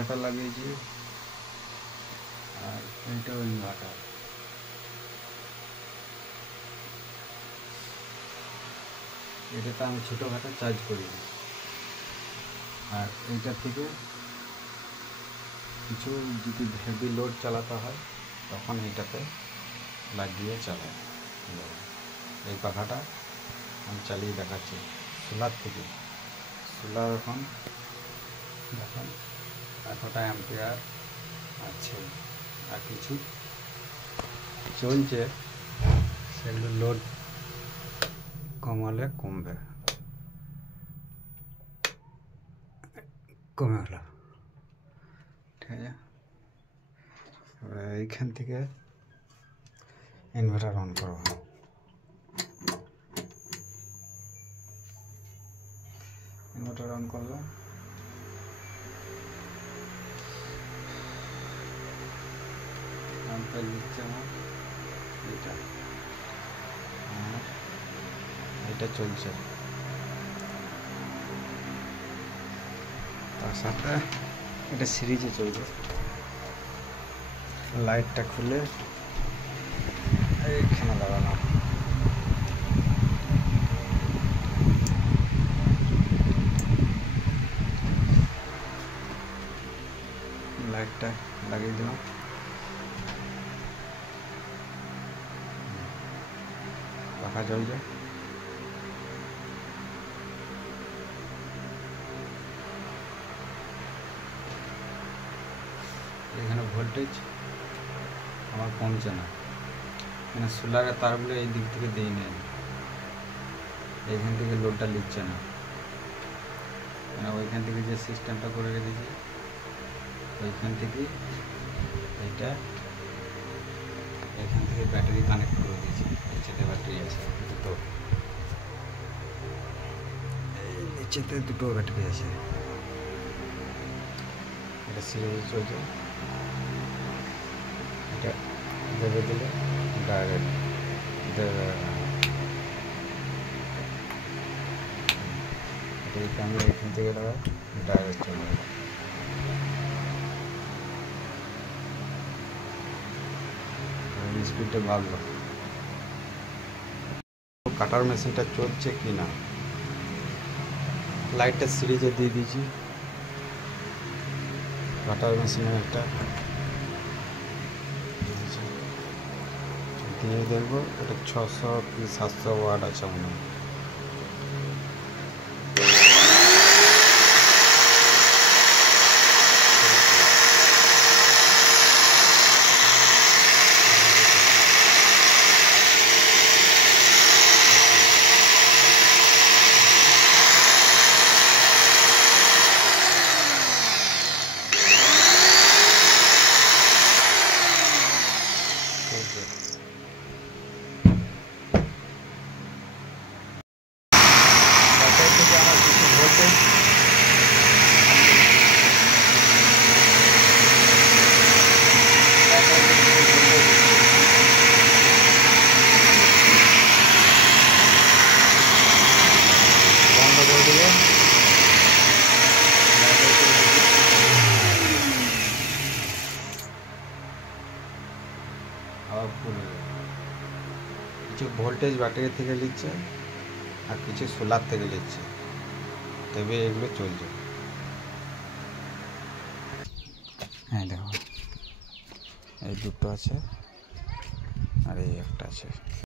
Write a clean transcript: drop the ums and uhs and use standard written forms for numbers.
Inverter লাগিয়েছি, আর এইটাও inverter. এটাতে আমি ছোটোখাটো চার্জ করি, আর এইটার থেকে কিছু যদি হেভি লোড চালাতে হয় তখন এইটাতে লাগিয়ে চালাই। এই পাখাটা আমি চালিয়ে দেখাচ্ছি সোলার থেকে। সোলার এখন দেখুন 100টা অ্যাম্পিয়ার আছে, আর কিছু চলছে, সেগুলো লোড কমালে কমবে, কমে হলো, ঠিক আছে। এবার এইখান থেকে ইনভার্টার অন করব। ইনভার্টার অন করলাম, অ্যাম্পিয়ার দিচ্ছে আমার এটা, আর এটা চলছে, তার সাথে এটা সিরিজে চলবে। লাইটটা খুলে এইখানে লাগালাম, লাইটটা লাগিয়ে দিলাম, পাখা জ্বলছে। এখানে ভোল্টেজ আমার কমছে না, এখানে সোলারের তারগুলো এই দিক থেকে দিই নেই, এইখান থেকে লোডটা নিচ্ছে না, মানে ওইখান থেকে যে সিস্টেমটা করে রেখেছি ওইখান থেকে এইটা, এখান থেকে ব্যাটারি কানেক্ট করে দিয়েছি, নিচেতে ব্যাটারি আছে দুটো, এই নিচেতে দুটো ব্যাটারি আছে, এটা সিরিজে চলছে। এটা দেবে দিলে ডাইরেক্ট দেবে, এটা আমি এখান থেকে লাগাই, ডাইরেক্ট চলে যাবে। স্পিডটা বাড়লো। কাটার মেশিনটা চলছে কি না, লাইটটা সিরিজে দিয়ে দিয়েছি, কাটার মেশিনের একটা দিয়ে দেখবো, এটা 600 কি 700 ওয়াট আছে মনে হয়। কিছু ভোল্টেজ ব্যাটারি থেকে নিচ্ছে আর কিছু সোলার থেকে নিচ্ছে, তবে এগুলো চলছে। হ্যাঁ দেখো, এই দুটো আছে আর এই একটা আছে।